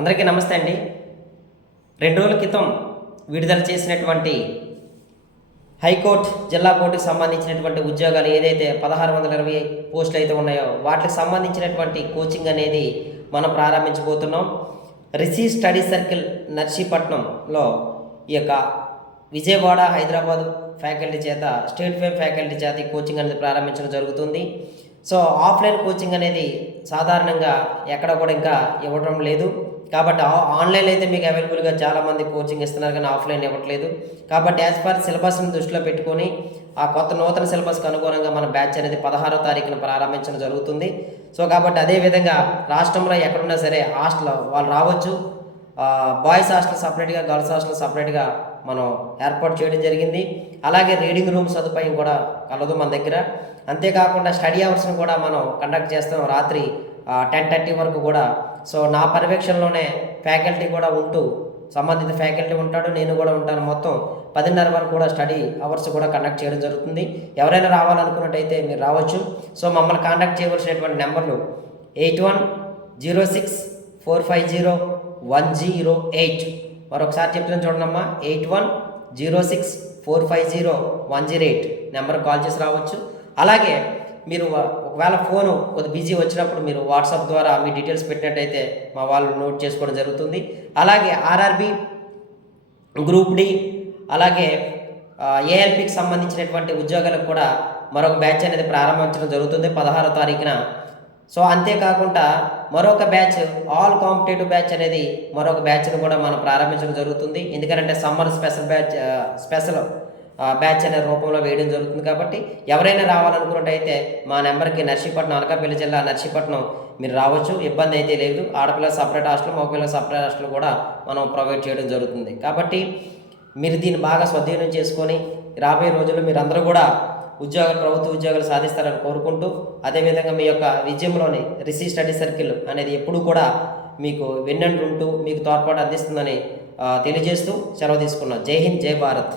అందరికీ నమస్తే అండి. 2 రోజుల క్రితం విడుదల చేసినటువంటి హైకోర్టు జిల్లా కోర్టుకు సంబంధించినటువంటి ఉద్యోగాలు ఏదైతే 1620 పోస్టులు అయితే ఉన్నాయో వాటికి సంబంధించినటువంటి కోచింగ్ అనేది మనం ప్రారంభించబోతున్నాం. రిషి స్టడీ సర్కిల్ నర్సీపట్నంలో ఈ యొక్క విజయవాడ, హైదరాబాద్ ఫ్యాకల్టీ చేత, స్టేట్ ఫైవ్ ఫ్యాకల్టీ చేత ఈ కోచింగ్ అనేది ప్రారంభించడం జరుగుతుంది. సో ఆఫ్లైన్ కోచింగ్ అనేది సాధారణంగా ఎక్కడ కూడా ఇంకా ఇవ్వడం లేదు. కాబట్టి ఆన్లైన్ అయితే మీకు అవైలబుల్గా చాలామంది కోచింగ్ ఇస్తున్నారు, కానీ ఆఫ్లైన్ ఇవ్వట్లేదు. కాబట్టి యాజ్ పర్ సిలబస్ని దృష్టిలో పెట్టుకొని ఆ నూతన సిలబస్కి అనుగుణంగా మన బ్యాచ్ అనేది 16వ తారీఖున ప్రారంభించడం జరుగుతుంది. సో కాబట్టి అదేవిధంగా రాష్ట్రంలో ఎక్కడున్నా సరే హాస్టల్ వాళ్ళు రావచ్చు. బాయ్స్ హాస్టల్ సపరేట్గా, గర్ల్స్ హాస్టల్ సపరేట్గా మనం ఏర్పాటు చేయడం జరిగింది. అలాగే రీడింగ్ రూమ్ సదుపాయం కూడా కలదు మన దగ్గర. అంతేకాకుండా స్టడీ అవర్స్ను కూడా మనం కండక్ట్ చేస్తాం రాత్రి 10:30 వరకు కూడా. సో నా పర్యవేక్షణలోనే ఫ్యాకల్టీ కూడా ఉంటూ, సంబంధిత ఫ్యాకల్టీ ఉంటాడు, నేను కూడా ఉంటాను. మొత్తం 10:30 వరకు కూడా స్టడీ అవర్స్ కూడా కండక్ట్ చేయడం జరుగుతుంది. ఎవరైనా రావాలనుకున్నట్టయితే మీరు రావచ్చు. సో మమ్మల్ని కాంటాక్ట్ చేయవలసినటువంటి నెంబర్లు 8106450108. మరొకసారి చెప్తున్నాను చూడండమ్మా, 8106450108 నెంబర్కి కాల్ చేసి రావచ్చు. అలాగే మీరు ఒకవేళ ఫోను కొద్ది బిజీ వచ్చినప్పుడు మీరు వాట్సాప్ ద్వారా మీ డీటెయిల్స్ పెట్టినట్టయితే మా వాళ్ళు నోట్ చేసుకోవడం జరుగుతుంది. అలాగే ఆర్ఆర్బి, గ్రూప్ డి, అలాగే ఏఎల్పికి సంబంధించినటువంటి ఉద్యోగాలకు కూడా మరొక బ్యాచ్ అనేది ప్రారంభించడం జరుగుతుంది 16వ తారీఖున. సో అంతేకాకుండా మరొక బ్యాచ్, ఆల్ కాంపిటేటివ్ బ్యాచ్ అనేది మరొక బ్యాచ్ను కూడా మనం ప్రారంభించడం జరుగుతుంది. ఎందుకంటే సమ్మర్ స్పెషల్ బ్యాచ్ అనే రూపంలో వేయడం జరుగుతుంది. కాబట్టి ఎవరైనా రావాలనుకున్నట్టయితే మా నెంబర్కి నర్సీపట్నం, అనకాపల్లి జిల్లా నర్సీపట్నం మీరు రావచ్చు. ఇబ్బంది అయితే లేదు. ఆడపిల్ల సపరేట్ హాస్టల్, మగపిల్ల సపరేట్ హాస్టల్ కూడా మనం ప్రొవైడ్ చేయడం జరుగుతుంది. కాబట్టి మీరు దీన్ని బాగా స్వాధీనం చేసుకొని రాబోయే రోజుల్లో మీరందరూ కూడా ప్రభుత్వ ఉద్యోగాలు సాధిస్తారని కోరుకుంటూ, అదేవిధంగా మీ యొక్క విజయంలోని రిషి స్టడీ సర్కిల్ అనేది ఎప్పుడూ కూడా మీకు వెన్నంటుంటూ మీకు తోడ్పాటు అందిస్తుందని తెలియజేస్తూ సెలవు తీసుకున్నాం. జై హింద్, జై భారత్.